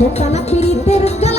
Tenta na querida